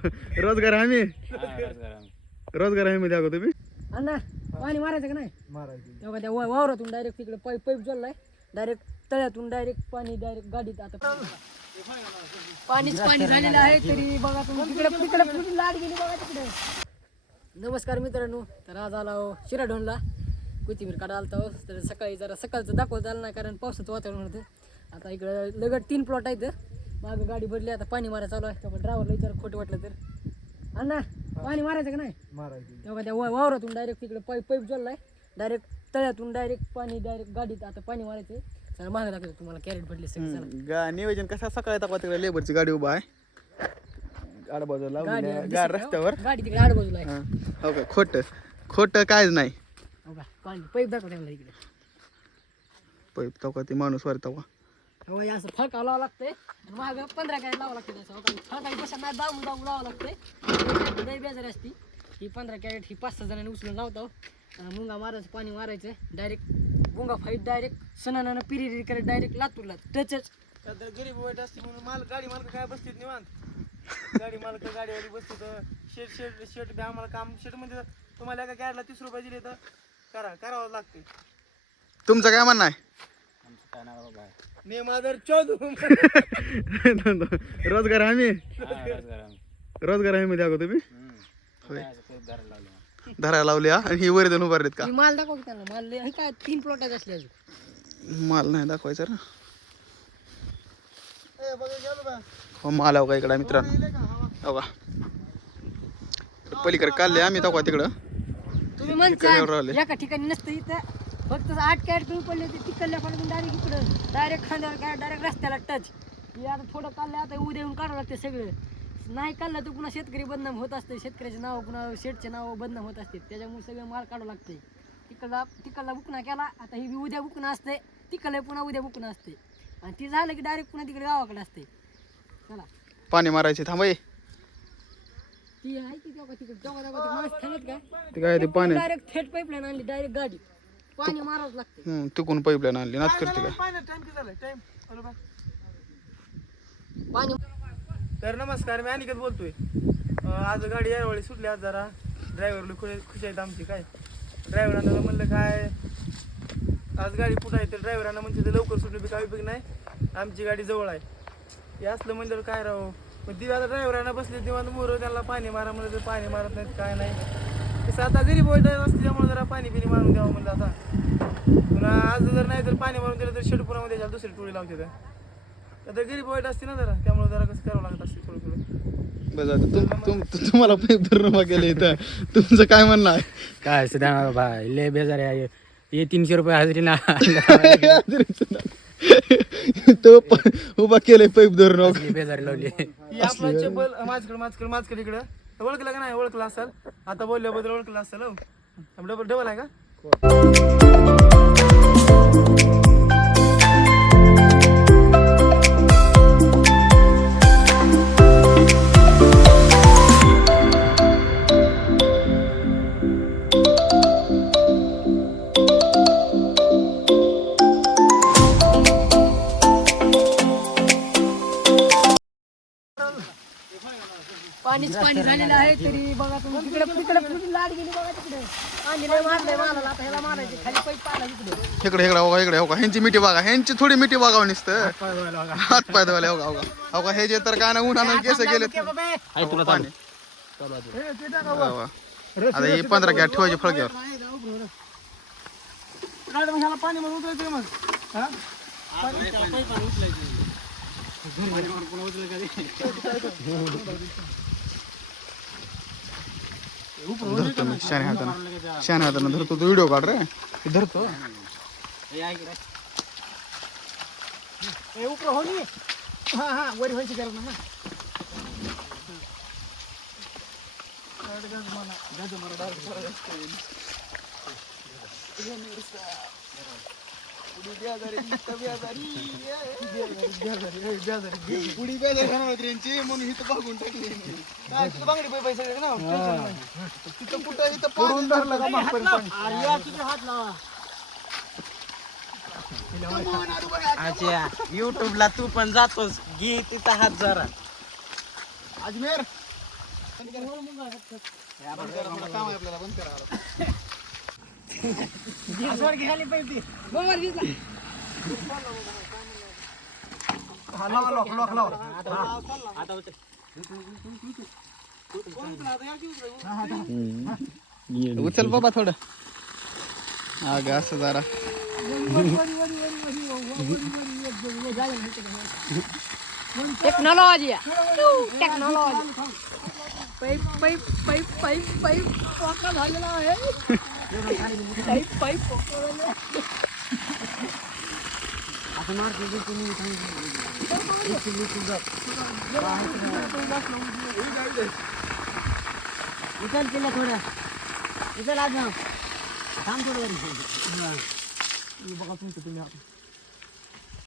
रोजगार हमी? रोजगार हमी. द्या का तुम्ही अण्णा पाणी मारायचं का नाही? मारायची. तेव्हा त्या वा- वावरातून डायरेक्ट तिकडे पाईप पाईप जोडलाय. डायरेक्ट तळ्यातून डायरेक्ट पाणी डायरेक्ट गाडीत आता. पाणीच पाणी झालेलं आहे तरी बघा तुम्ही. तिकडे तिकडे कुठे लाट गेली बघा तिकडे. नमस्कार मित्रांनो तर आज आला हो शिराढोणला. कोथिंबीर काढा आलता हो. तर सकाळी जरा सकाळचं दाखवता आलं नाही कारण पावसाचं वातावरण होतं. आता इकडं लगट तीन प्लॉट आहेत. मागं गाडी भरली आता पाणी मारायला चालू आहे. तेव्हा ड्रायव्हरला विचार खोटं वाटलं तर. अण्णा पाणी मारायचं का नाही? मारायची. तेव्हा त्या वा- वावरातून डायरेक्ट तिकडे पाईप पाईप जोडलाय. डायरेक्ट तळ्यातून डायरेक्ट पाणी डायरेक्ट गाडीत आता पाणी मारायचं चला मागे दाखवतो तुम्हाला कॅरेट भरले सगळे चला. गा नियोजन कसं सकाळी दाखवा तिकडे लेबरची गाडी उभा आहे. गाड बाजूला गाडी लावलेली आहे. दिसत गाड नाही हो. रस्त्यावर. गाडी तिकडे आडबाजूला आहे. हा. हो का? खोट. खोट कायच नाही. हो का? पाणी पाईप इकडे. पैप तवा ती माणूस वर तवा हो हे असं फळका लावावं लागतंय. आणि मागं पंधरा कॅरेट लावावं लागतं त्याचं हो का फळका बसा नाही दाबून दाबून लावावं लागतंय. लई बेजार असती. ही पंधरा कॅरेट ही पाच सहा जणांनी उचलून लावतो मुंगा मारायचं पाणी मारायचं. डायरेक्ट मुंगा फाईट डायरेक्ट सणानं पिरिरी करत डायरेक्ट लातूरला. टचच सध्या गरीब वाईट असते म्हणून माल गाडी मालक काय बसतात निवांत? गाडी मालक गाडीवाली बसतात. शेट शेट शेट बी आम्हाला काम शेट म्हणजे तुम्हाला एका कॅडला तीस रुपये दिले तर करा करावं लागते तुमचं काय म्हणणं आहे? मी माझर चौद रोजगार हमी? रोजगार हमी. द्या तुम्ही? होय. धरायला लावली. हा? आणि ही वर दोन उभारलेत का? माल दाखव त्यांना. माल लय- काय तीन प्लॉट असले अजून. माल नाही दाखवायचा ना. हो माल हो का? इकडं मित्रांनो हो का पलीकडे काढले आम्ही दाखवा तिकडं. तुम्ही म्हणता. एका ठिकाणी नसतं इथं. फक्त आठ कॅरेट तुम्ही पडले होते तिकडल्या फळून डायरेक्ट इकडं डायरेक्ट खांद्यावर काय डायरेक्ट रस्त्याला टच हे आता थोडं काढलं आता उद्या येऊन काढावं लागते सगळं. नाही काढलं तर पुन्हा शेतकरी बदनाम होत असते. शेतकऱ्याचे नाव पुन्हा शेटचे नाव बदनाम होत असते. त्याच्यामुळे सगळं माल काढावं लागते तिकडला तिकडला बुकना केला आता ही उद्या बुकणं असते तिकडला पुन्हा उद्या बुकणं असते आणि ती झालं की डायरेक्ट पुन्हा तिकडे गावाकडे असते चला. पाणी मारायचे थांबाय ती आहे की तिकडे का? काय ते पाणी डायरेक्ट थेट पाईपलाईन आणली डायरेक्ट गाडी. पाणी मारावंच लागते हम्म, तिकून पाईपलाईन आणली. नाच करते काय टाइम किती झालाय? टाइम हॅलो बाय पाणी तर नमस्कार मी अनिकेत बोलतोय. अं, आज गाडी यावेळी सुटली आज जरा ड्रायव्हरला खुश खुश आहेत आमची काय? ड्रायव्हरांना म्हणलं काय आज गाडी कुठं आहे? तर ड्रायव्हरांना म्हणजे ते लवकर सुटली बी काही बी नाही. आमची गाडी जवळ आहे. हे असलं म्हणल्यावर काय राहू पण ती आता ड्रायव्हरांना बसले तेव्हा मोर त्यांना पाणी मारा म्हणलं तर पाणी मारत नाहीत काय नाही. तसं आता गरीब वाईट असते त्यामुळे जरा पाणी बिणी मारून द्यावं म्हणलं आता. पुन्हा आज जर नाही तर पाणी मारून दिलं तर शेडपुरामध्ये त्याच्यावर दुसरी टोळी लावते तर. आता गरीब वाईट असते ना जरा त्यामुळे जरा कसं करावं लागत असते थोडं थोडं. तुम्हाला उभा केले इथं तुमचं काय म्हणणं आहे? काय सुद्धा भाई लय बेजार आहे. हे तीनशे रुपये हजेरी ना. तो उभा केले पाईप धरून. बेजारी लावली. माझ्याकडे माझ्याकडे माझ्याकडे इकडं. ओळखलं का नाही? ओळखलं असेल. आता बोलल्याबद्दल ओळखलं असेल हो. डबल डबल आहे का? पाणीच पाणी झालेलं आहे तरी बघा तुम्ही तिकडे तिकडे कुठे लाट गेली बघा तिकडे. पाणी लय मारलंय मालाला आता ह्याला मारायचे खाली पाहिला तिकडे. इकडे इकडे इकडे ह्यांची मिठी बघा ह्यांची थोडी मिठी नुसतं. हात पाय धुवायला हो का हो जे तर काय ना उन्हानं केस गेले पाणी. वा, वा. आता हे पंधरा घ्या ठेवायचे फळक्यावर गाडी मग ह्याला पाणी मग उतरायचं मग? हा? धरतो. मी. शाने हातानं. शाने हातानं धरतो. तो व्हिडिओ काढ रे. हे धरतो. ए उपर पुढी बेजार होणार होती यांची म्हणून इथं बघून टाकली काय तिथं बांगडी पै- पैसे द्यायचे ना. तिथं कुठं इथं पडून धरलं का हात लावा. अच्छा युट्यूबला तू पण जातोस. घे तिथं हात जरा. अजमेर. काम आहे आपल्याला बंद करा. उचल बाबा थोडं अग असं जरा technology technology pipe pipe pipe pipe pipe पोका झालेला आहे पाईप पाईप पोका झालेला आहे. उचल केलं थोडं उचल आज थांब थोडं बघा तुमचं तुम्ही